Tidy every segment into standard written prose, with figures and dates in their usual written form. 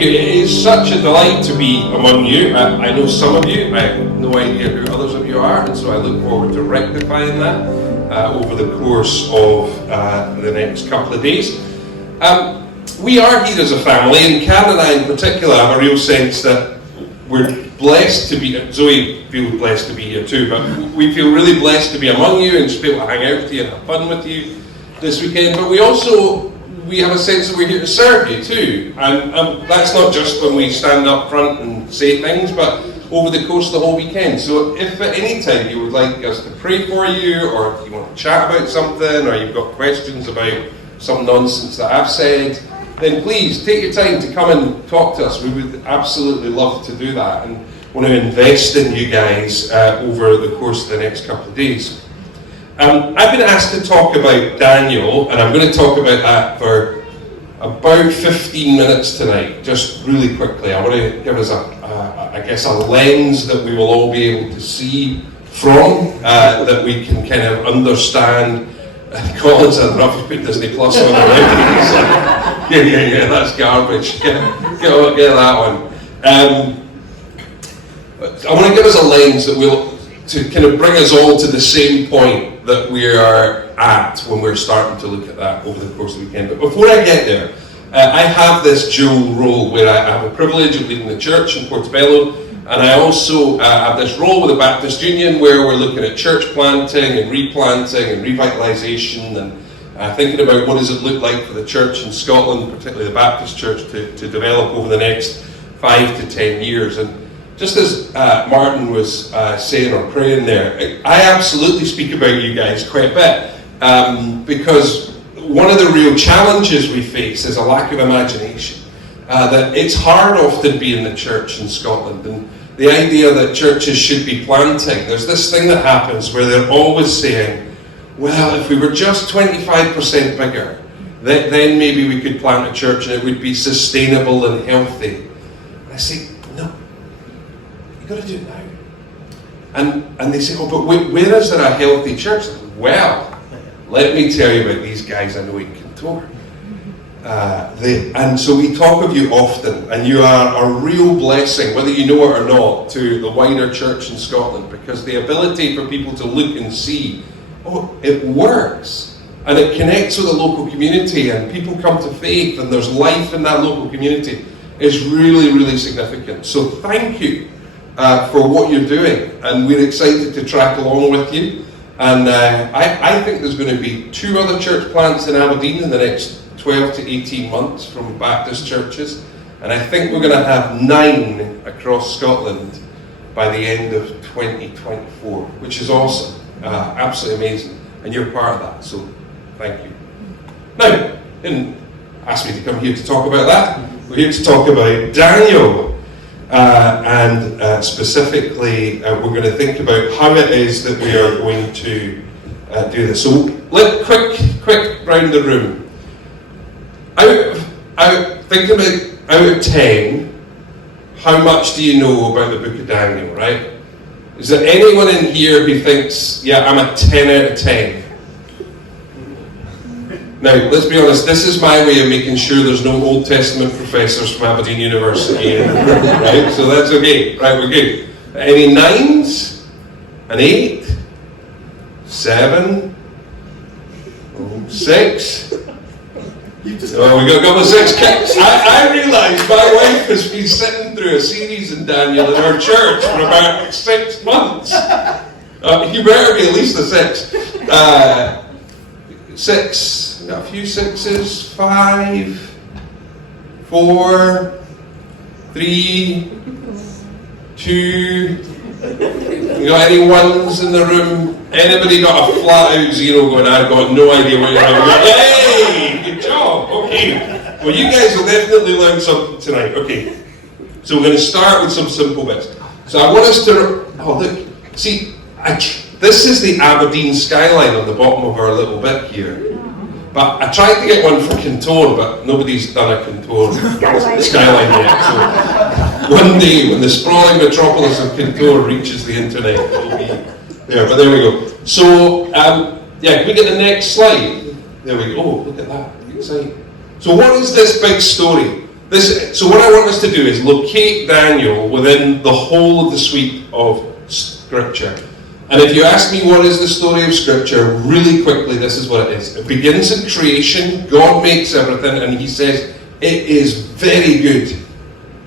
Thank you. It is such a delight to be among you. I know some of you. I have no idea who others of you are, and so I look forward to rectifying that over the course of the next couple of days. We are here as a family, and Karin and I in particular have a real sense that we're blessed to be, Zoe feels blessed to be here too, but we feel really blessed to be among you and just be able to hang out with you and have fun with you this weekend. But we have a sense that we're here to serve you too. And that's not just when we stand up front and say things, but over the course of the whole weekend. So if at any time you would like us to pray for you, or if you want to chat about something, or you've got questions about some nonsense that I've said, then please take your time to come and talk to us. We would absolutely love to do that and want to invest in you guys over the course of the next couple of days. I've been asked to talk about Daniel, and I'm going to talk about that for about 15 minutes tonight, just really quickly. I want to give us a lens that we will all be able to see from, that we can kind of understand. Colin's had enough, you put Disney Plus on already. Yeah, that's garbage. Get that one. I want to give us a lens that will to kind of bring us all to the same point that we are at when we're starting to look at that over the course of the weekend. But before I get there, I have this dual role where I have a privilege of leading the church in Portobello, and I also have this role with the Baptist Union where we're looking at church planting and replanting and revitalisation and thinking about what does it look like for the church in Scotland, particularly the Baptist Church, to develop over the next 5 to 10 years. And just as Martin was saying or praying there, I absolutely speak about you guys quite a bit, because one of the real challenges we face is a lack of imagination. That it's hard often being the church in Scotland, and the idea that churches should be planting. There's this thing that happens where they're always saying, well, if we were just 25% bigger, then maybe we could plant a church and it would be sustainable and healthy. And I say, no, you've got to do it now. And they say, oh, but where is there a healthy church? Well, let me tell you about these guys I know in Kintore. And so we talk of you often, and you are a real blessing, whether you know it or not, to the wider church in Scotland, because the ability for people to look and see, oh, it works, and it connects with the local community, and people come to faith, and there's life in that local community, is really, really significant. So thank you for what you're doing, and we're excited to track along with you. And I think there's going to be 2 other church plants in Aberdeen in the next 12 to 18 months from Baptist churches, and I think we're going to have 9 across Scotland by the end of 2024, which is awesome, absolutely amazing, and you're part of that, so thank you. Now, you didn't ask me to come here to talk about that. We're here to talk about Daniel, and specifically we're going to think about how it is that we are going to do this. So quick round the room. Think about out of 10, how much do you know about the book of Daniel, right? Is there anyone in here who thinks, yeah, I'm a 10 out of 10? Now, let's be honest, this is my way of making sure there's no Old Testament professors from Aberdeen University in the room, right? So that's okay, right, we're good. Any 9s? An 8? 7? 6? Oh, we got a couple of 6 kicks. I realise my wife has been sitting through a series in Daniel in our church for about 6 months. You better be at least a 6. 6. Got a few 6s. 5. 4. 3. 2. You got any 1s in the room? Anybody got a flat out 0 going, I've got no idea what you're talking about? Hey! Good job! Okay. Well, you guys will definitely learn something tonight. Okay. So we're going to start with some simple bits. So I want us to... Oh, look. See, this is the Aberdeen skyline on the bottom of our little bit here. But I tried to get one for Kintore, but nobody's done a Kintore skyline yet. So one day, when the sprawling metropolis of Kintore reaches the internet, it'll be there. But there we go. So, yeah, can we get the next slide? There we go. Oh, look at that. Exciting. So what is this big story So what I want us to do is locate Daniel within the whole of the suite of Scripture. And if you ask me what is the story of Scripture, really quickly, this is what it is. It begins in creation, God makes everything, and he says, it is very good.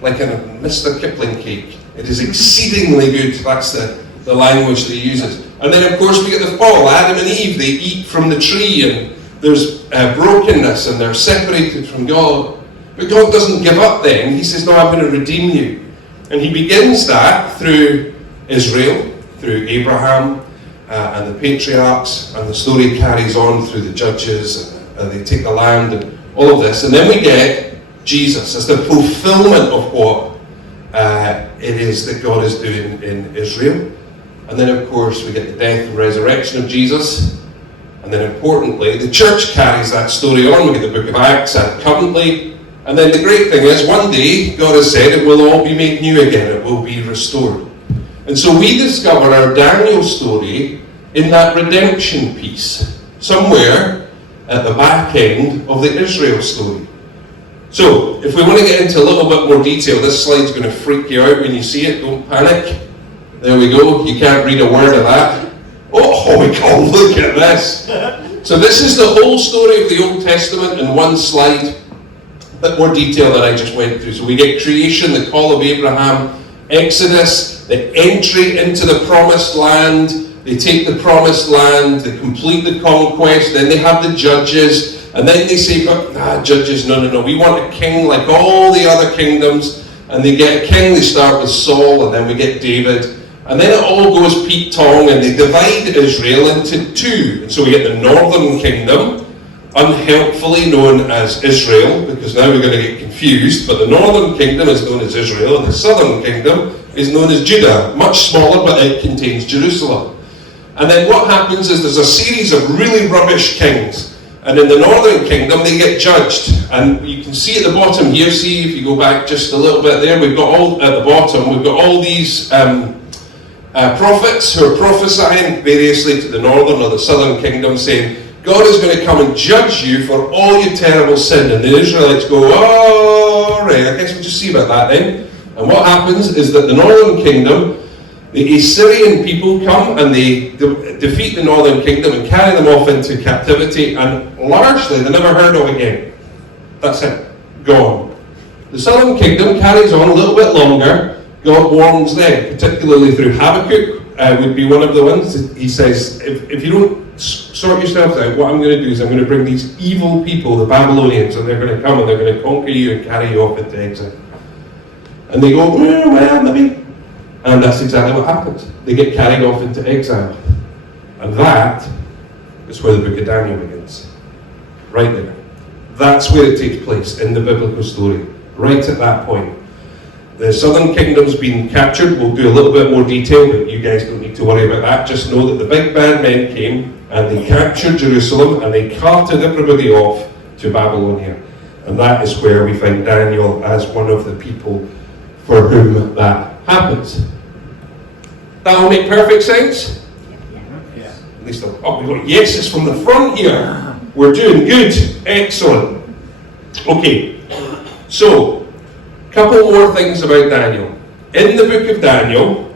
Like a Mr. Kipling cake. It is exceedingly good. That's the language that he uses. And then, of course, we get the fall. Adam and Eve, they eat from the tree, and there's brokenness, and they're separated from God. But God doesn't give up then. He says, no, I'm going to redeem you. And he begins that through Israel, through Abraham, and the patriarchs, and the story carries on through the judges, and they take the land, and all of this. And then we get Jesus as the fulfillment of what it is that God is doing in Israel. And then, of course, we get the death and resurrection of Jesus. And then, importantly, the church carries that story on. We get the book of Acts currently. And then the great thing is, one day, God has said it will all be made new again. It will be restored. And so we discover our Daniel story in that redemption piece, somewhere at the back end of the Israel story. So, if we want to get into a little bit more detail, this slide's going to freak you out when you see it. Don't panic. There we go. You can't read a word of that. Oh my God, look at this. So this is the whole story of the Old Testament in one slide. A bit more detail than I just went through. So we get creation, the call of Abraham, Exodus, the entry into the promised land. They take the promised land, they complete the conquest, then they have the judges, and then they say, judges, no, we want a king like all the other kingdoms. And they get a king, they start with Saul, and then we get David. And then it all goes Pete Tong, and they divide Israel into two. And so we get the northern kingdom, unhelpfully known as Israel, because now we're going to get confused, but the northern kingdom is known as Israel, and the southern kingdom is known as Judah. Much smaller, but it contains Jerusalem. And then what happens is there's a series of really rubbish kings. And in the northern kingdom, they get judged. And you can see at the bottom here, see if you go back just a little bit there, we've got all, at the bottom, we've got all these prophets who are prophesying variously to the northern or the southern kingdom, saying, God is going to come and judge you for all your terrible sin. And the Israelites go, oh, right, I guess we'll just see about that then. And what happens is that the northern kingdom, the Assyrian people come and they defeat the northern kingdom and carry them off into captivity, and largely they're never heard of again. That's it. Gone. The southern kingdom carries on a little bit longer. God warns them, particularly through Habakkuk, would be one of the ones. He says, if you don't sort yourselves out, what I'm going to do is I'm going to bring these evil people, the Babylonians, and they're going to come and they're going to conquer you and carry you off into exile. And they go, well, maybe. And that's exactly what happens. They get carried off into exile. And that is where the book of Daniel begins. Right there. That's where it takes place in the biblical story. Right at that point. The southern kingdom's been captured. We'll do a little bit more detail, but you guys don't need to worry about that. Just know that the big bad men came and they captured Jerusalem and they carted everybody off to Babylonia. And that is where we find Daniel as one of the people for whom that happens. That will make perfect sense? Yeah. At least we've got yeses from the front here. We're doing good. Excellent. Okay. So, couple more things about Daniel. In the book of Daniel,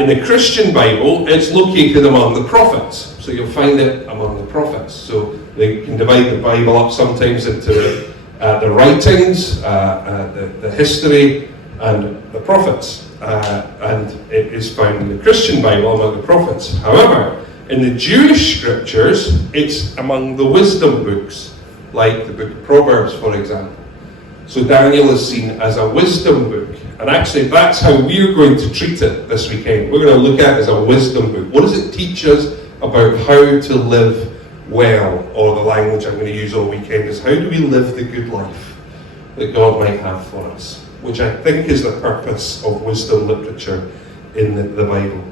in the Christian Bible, it's located among the prophets. So you'll find it among the prophets. So they can divide the Bible up sometimes into the writings, the history, and the prophets. And it is found in the Christian Bible among the prophets. However, in the Jewish scriptures, it's among the wisdom books, like the book of Proverbs, for example. So Daniel is seen as a wisdom book. And actually, that's how we're going to treat it this weekend. We're going to look at it as a wisdom book. What does it teach us about how to live well? Or the language I'm going to use all weekend is, how do we live the good life that God might have for us? Which I think is the purpose of wisdom literature in the Bible.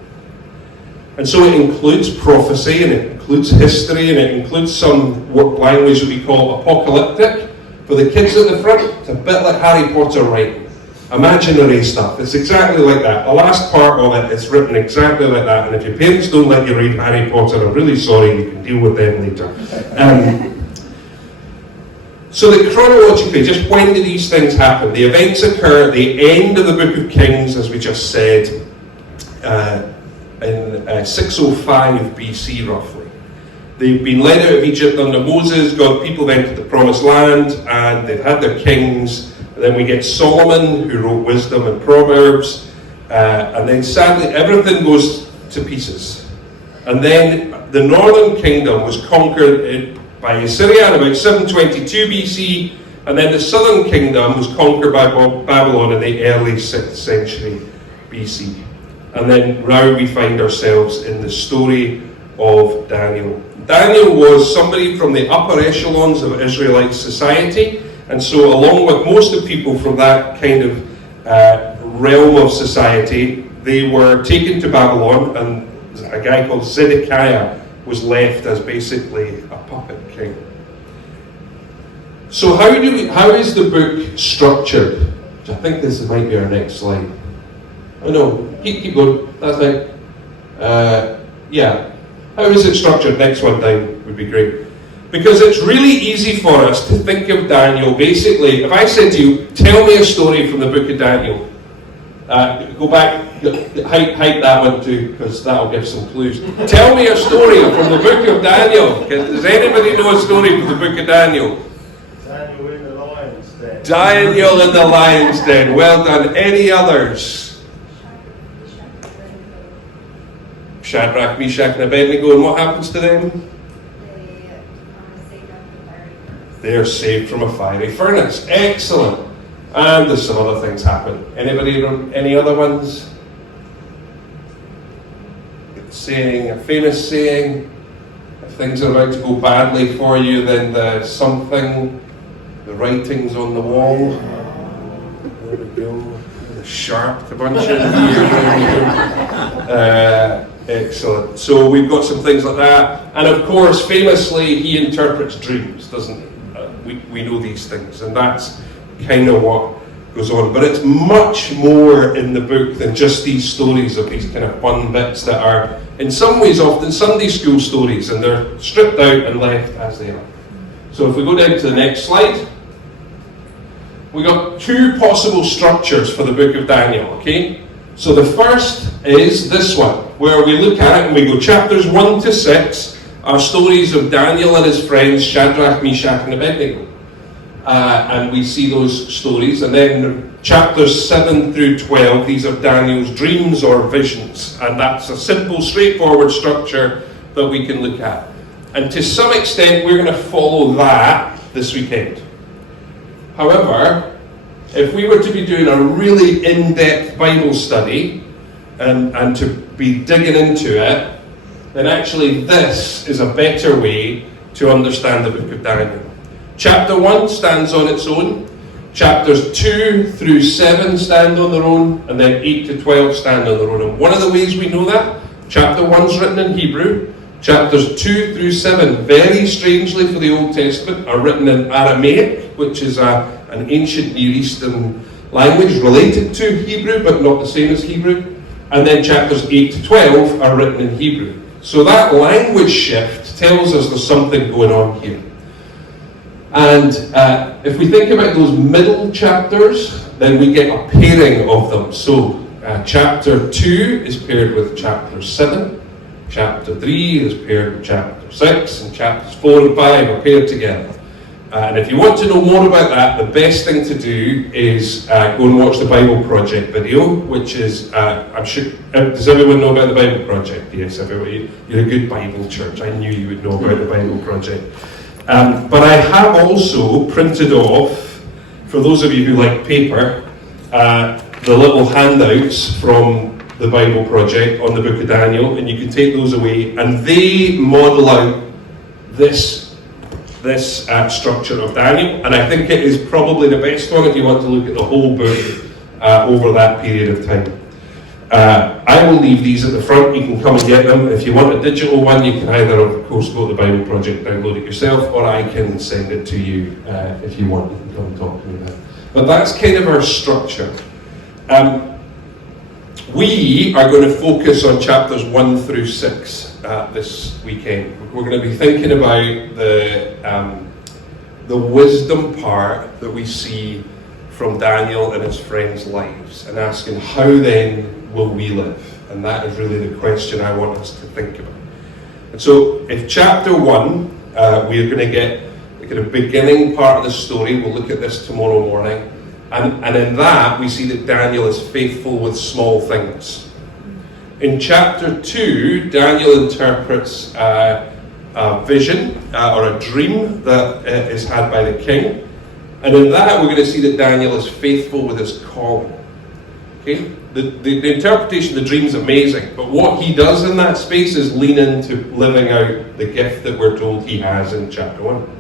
And so it includes prophecy, and it includes history, and it includes some language that we call apocalyptic. For the kids at the front, it's a bit like Harry Potter writing. Imaginary stuff. It's exactly like that. The last part of it is written exactly like that. And if your parents don't let you read Harry Potter, I'm really sorry, you can deal with them later. So that chronologically, just when do these things happen? The events occur at the end of the book of Kings, as we just said, in 605 BC, roughly. They've been led out of Egypt under Moses. God's people entered the promised land, and they've had their kings. And then we get Solomon, who wrote Wisdom and Proverbs. And then sadly, everything goes to pieces. And then the northern kingdom was conquered by Assyria in about 722 BC. And then the southern kingdom was conquered by Babylon in the early 6th century BC. And then now we find ourselves in the story of Daniel. Daniel was somebody from the upper echelons of Israelite society, and so along with most of the people from that kind of realm of society, they were taken to Babylon, and a guy called Zedekiah was left as basically a puppet king. So how is the book structured? I think this might be our next slide. Oh no, keep going. That's right. Yeah. How is it structured? Next one down would be great. Because it's really easy for us to think of Daniel. Basically, if I said to you, tell me a story from the book of Daniel. Go back, hike that one too, because that'll give some clues. Tell me a story from the book of Daniel. Does anybody know a story from the book of Daniel? Daniel in the lion's den. Daniel in the lion's den. Well done. Any others? Shadrach, Meshach, and Abednego, and what happens to them? They are saved from a fiery furnace. Excellent. And there's some other things happen. Anybody, any other ones? Saying, a famous saying, if things are about to go badly for you, then the writing's on the wall. There we go. The sharp, the bunch of excellent. So we've got some things like that. And of course, famously, he interprets dreams, doesn't he? We know these things, and that's kind of what goes on. But it's much more in the book than just these stories of these kind of fun bits that are, in some ways, often Sunday school stories, and they're stripped out and left as they are. So if we go down to the next slide, we got two possible structures for the book of Daniel, okay? So the first is this one, where we look at it and we go chapters 1 to 6 are stories of Daniel and his friends Shadrach, Meshach, and Abednego. And we see those stories. And then chapters 7 through 12, these are Daniel's dreams or visions. And that's a simple, straightforward structure that we can look at. And to some extent, we're going to follow that this weekend. However, if we were to be doing a really in-depth Bible study and to be digging into it, then actually this is a better way to understand the book of Daniel. Chapter 1 stands on its own. Chapters 2 through 7 stand on their own, and then 8 to 12 stand on their own. And one of the ways we know that, chapter 1 is written in Hebrew. Chapters 2 through 7, very strangely for the Old Testament, are written in Aramaic, which is an ancient Near Eastern language related to Hebrew, but not the same as Hebrew. And then chapters 8 to 12 are written in Hebrew. So that language shift tells us there's something going on here. And if we think about those middle chapters, then we get a pairing of them. So chapter 2 is paired with chapter 7. Chapter 3 is paired with chapter 6, and chapters 4 and 5 are paired together. And if you want to know more about that, the best thing to do is go and watch the Bible Project video, which is, I'm sure, does everyone know about the Bible Project? Yes, everybody. You're a good Bible church. I knew you would know about the Bible Project. But I have also printed off, for those of you who like paper, the little handouts from the Bible Project on the book of Daniel, and you can take those away, and they model out this structure of Daniel, and I think it is probably the best one if you want to look at the whole book over that period of time. I will leave these at the front. You can come and get them. If you want a digital one, you can either, of course, go to the Bible Project, download it yourself, or I can send it to you if you want. You can come and talk to me about it. But that's kind of our structure. We are going to focus on chapters 1 through 6 this weekend. We're going to be thinking about the the wisdom part that we see from Daniel and his friends' lives, and asking how then will we live? And that is really the question I want us to think about. And so in chapter 1, we're going to get the kind of beginning part of the story. We'll look at this tomorrow morning. And in that, we see that Daniel is faithful with small things. In chapter 2, Daniel interprets a vision or a dream that is had by the king. And in that, we're going to see that Daniel is faithful with his calling. Okay? The interpretation of the dream is amazing, but what he does in that space is lean into living out the gift that we're told he has in chapter 1.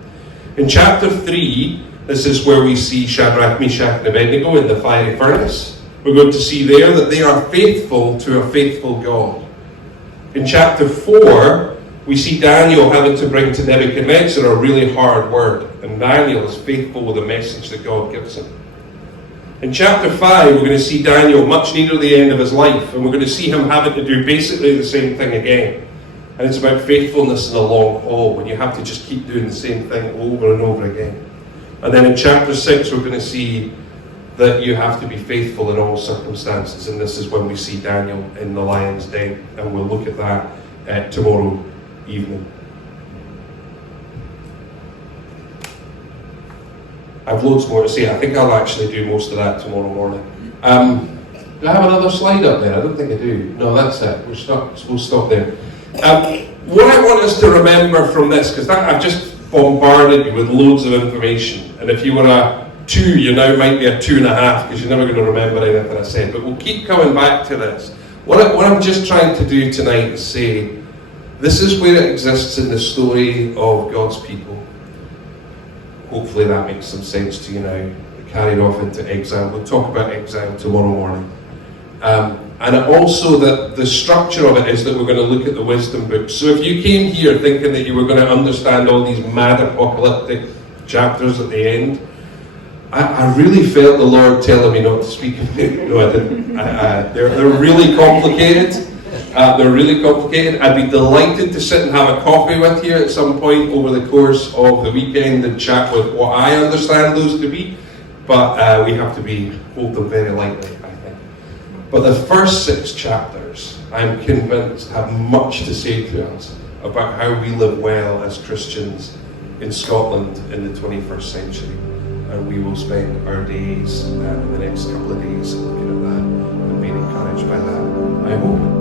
In chapter 3, this is where we see Shadrach, Meshach, and Abednego in the fiery furnace. We're going to see there that they are faithful to a faithful God. In chapter 4, we see Daniel having to bring to Nebuchadnezzar a really hard word, and Daniel is faithful with the message that God gives him. In chapter 5, we're going to see Daniel much nearer the end of his life, and we're going to see him having to do basically the same thing again. And it's about faithfulness in the long haul, when you have to just keep doing the same thing over and over again. And then in chapter 6, we're going to see that you have to be faithful in all circumstances, and this is when we see Daniel in the lion's den, and we'll look at that tomorrow evening. I've loads more to say. I think I'll actually do most of that tomorrow morning. Do I have another slide up there? I don't think I do. No, that's it. We'll stop there. What I want us to remember from this, because I've just bombarded you with loads of information, and if you were a 2, you now might be a 2.5, because you're never going to remember anything I said, but we'll keep coming back to this. What I'm just trying to do tonight is say, this is where it exists in the story of God's people. Hopefully that makes some sense to you now. We carried off into exile. We'll talk about exile tomorrow morning. And also that the structure of it is that we're going to look at the wisdom books. So if you came here thinking that you were going to understand all these mad apocalyptic chapters at the end, I really felt the Lord telling me not to speak of it. No, I didn't. They're really complicated. They're really complicated. I'd be delighted to sit and have a coffee with you at some point over the course of the weekend and chat with what I understand those to be. But we have to hold them very lightly, I think. But the first 6 chapters, I'm convinced, have much to say to us about how we live well as Christians in Scotland in the 21st century. And we will spend our days, in the next couple of days, looking at that and being encouraged by that, I hope.